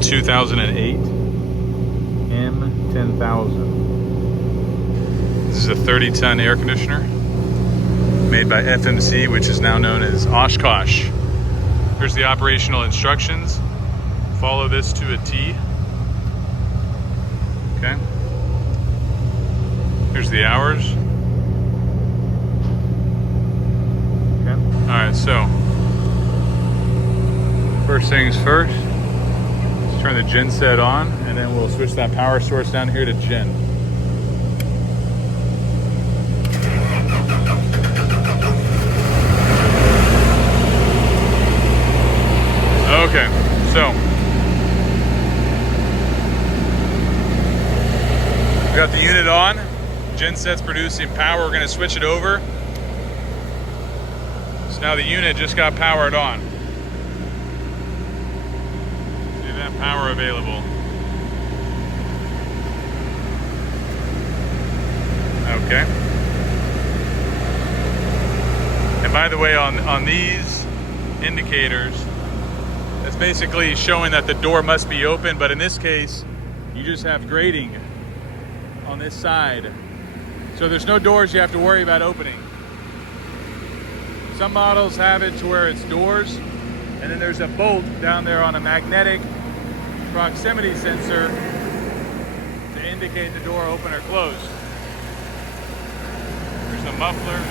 2008 M10000. This is a 30-ton air conditioner made by FMC, which is now known as Oshkosh. Here's the operational instructions. Follow this to a T. Okay. Here's the hours. Okay. All right, so first things first, let's turn the gen set on, and then we'll switch that power source down here to gen. Okay, so we got the unit on. Gen set's producing power. We're going to switch it over. So now the unit just got powered on. See that power available. Okay. And by the way, on these indicators, that's basically showing that the door must be open, but in this case, you just have grating on this side. So there's no doors you have to worry about opening. Some models have it to where it's doors, and then there's a bolt down there on a magnetic proximity sensor to indicate the door open or closed. There's the muffler.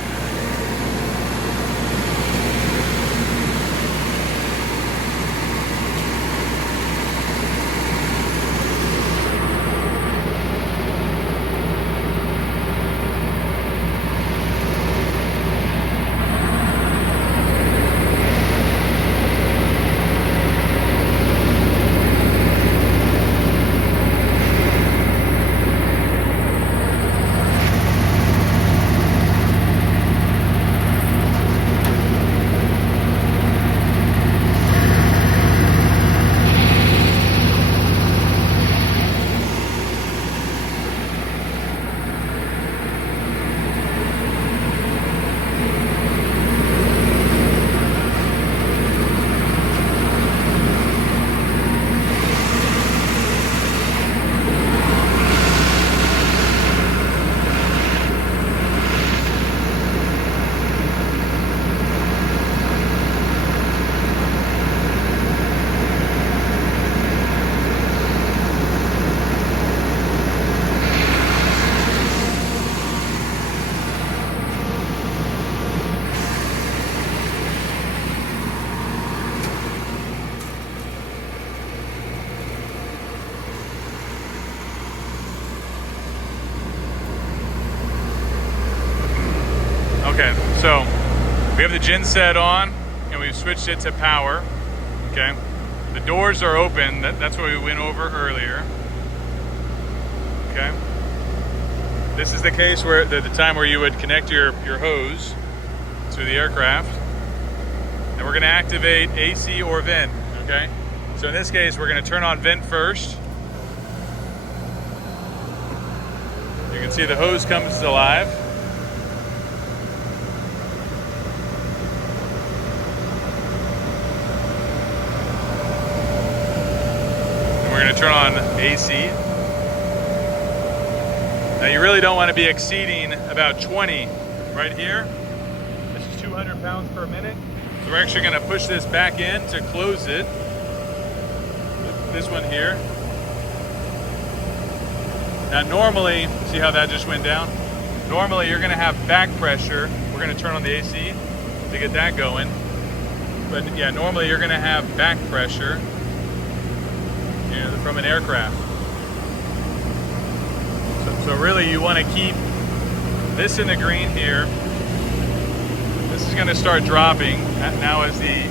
Okay, so we have the gen set on and we've switched it to power. Okay, the doors are open. That's what we went over earlier. Okay, this is the case where the time where you would connect your hose to the aircraft, and we're going to activate AC or vent. Okay, so in this case we're going to turn on vent first. You can see the hose comes alive. We're going to turn on AC. Now you really don't want to be exceeding about 20 right here. This is 200 pounds per minute. So we're actually going to push this back in to close it. This one here. Now normally, see how that just went down? Normally you're going to have back pressure. We're going to turn on the AC to get that going. But yeah, normally you're going to have back pressure from an aircraft. So really you want to keep this in the green here. This is going to start dropping now as the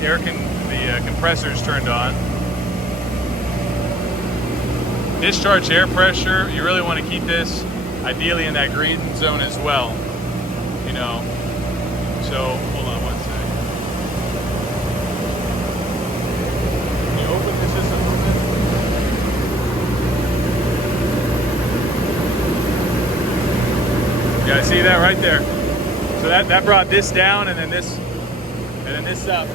compressor's turned on. Discharge air pressure, you really want to keep this ideally in that green zone as well. You know, so hold on one second. Can you open the system for this? Yeah, see that right there? So that brought this down, and then this up.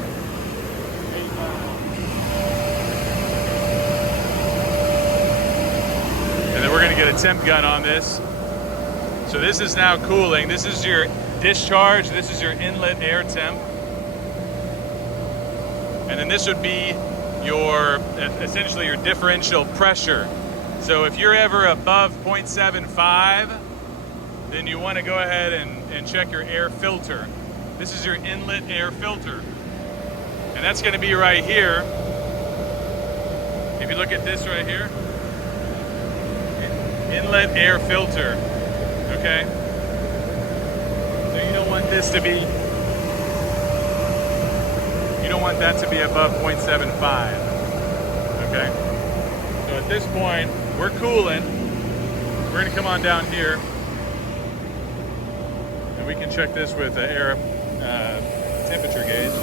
And then we're gonna get a temp gun on this. So this is now cooling. This is your discharge. This is your inlet air temp. And then this would be your, essentially your differential pressure. So if you're ever above 0.75, then you want to go ahead and check your air filter. This is your inlet air filter. And that's going to be right here. If you look at this right here, inlet air filter, okay? So you don't want this to be, you don't want that to be above 0.75, okay? So at this point, we're cooling. We're gonna come on down here and we can check this with the air temperature gauge.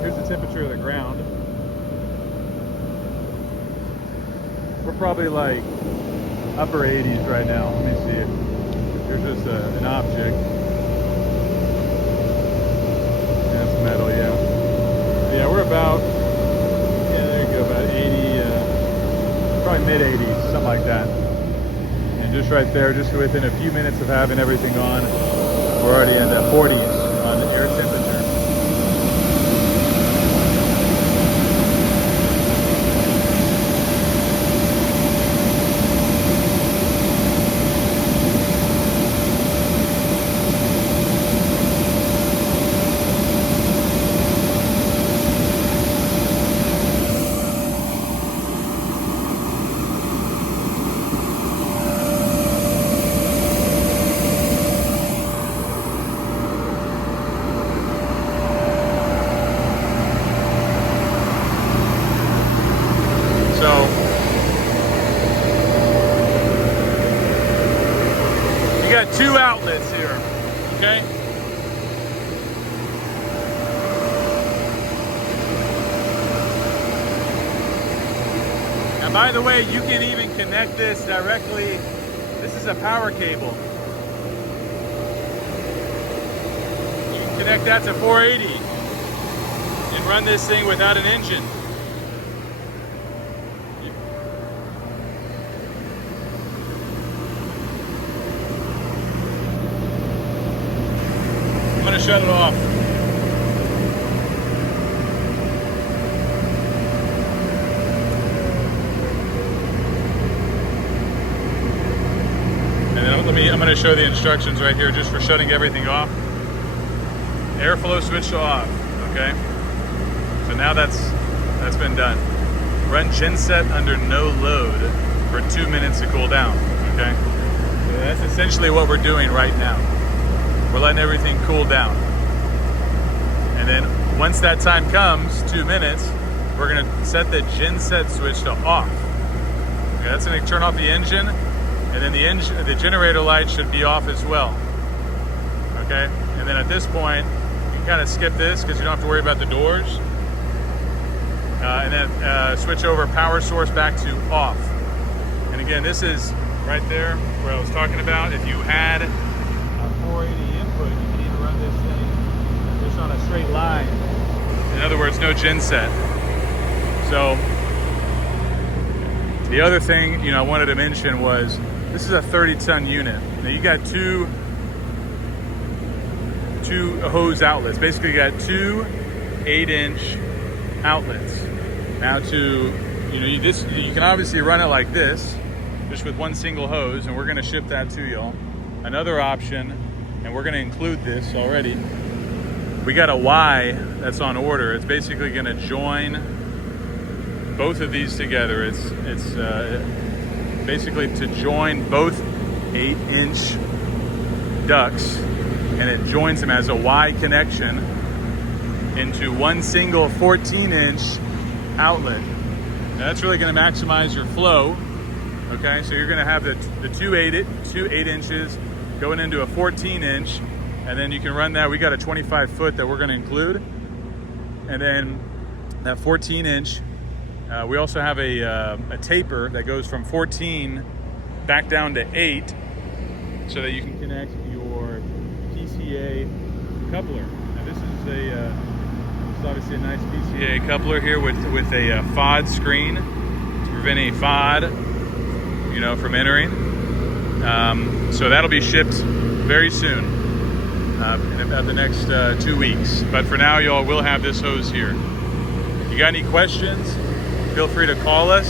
Here's the temperature of the ground. We're probably like upper 80s right now. Let me see it. Here's just an object. That's metal, yeah. Yeah, we're about, yeah, there you go, about 80, probably mid 80s, something like that. And just right there, just within a few minutes of having everything on, we're already in the 40s on the air temperature. So you got two outlets here, okay? And by the way, you can even connect this directly. This is a power cable. You can connect that to 480 and run this thing without an engine. I'm going to shut it off. And then I'm going to show the instructions right here just for shutting everything off. Airflow switch off, okay? So now that's been done. Run genset under no load for 2 minutes to cool down, okay? So that's essentially what we're doing right now. We're letting everything cool down. And then once that time comes, 2 minutes, we're gonna set the genset switch to off. Okay, that's gonna turn off the engine, and then the generator light should be off as well. Okay, and then at this point, you can kind of skip this because you don't have to worry about the doors. And then switch over power source back to off. And again, this is right there where I was talking about. If you had a 480 input, you can even run this thing just on a straight line. In other words, no genset. So the other thing, I wanted to mention was this is a 30-ton unit. Now you got two hose outlets. Basically, you got two 8-inch outlets. Now you can obviously run it like this, just with one single hose, and we're gonna ship that to y'all. Another option, and we're gonna include this already, we got a Y that's on order. It's basically gonna join both of these together. It's basically to join both 8-inch ducts, and it joins them as a Y connection into one single 14-inch outlet. Now that's really going to maximize your flow. Okay, so you're going to have the two 8 inches going into a 14-inch, and then you can run that. We got a 25-foot that we're going to include, and then that 14-inch. We also have a taper that goes from 14 back down to 8, so that you can connect your PCA coupler. Now this is obviously a nice PCA coupler here with a FOD screen to prevent any FOD, from entering. So that'll be shipped very soon, in about the next 2 weeks. But for now, y'all will have this hose here. If you got any questions, feel free to call us.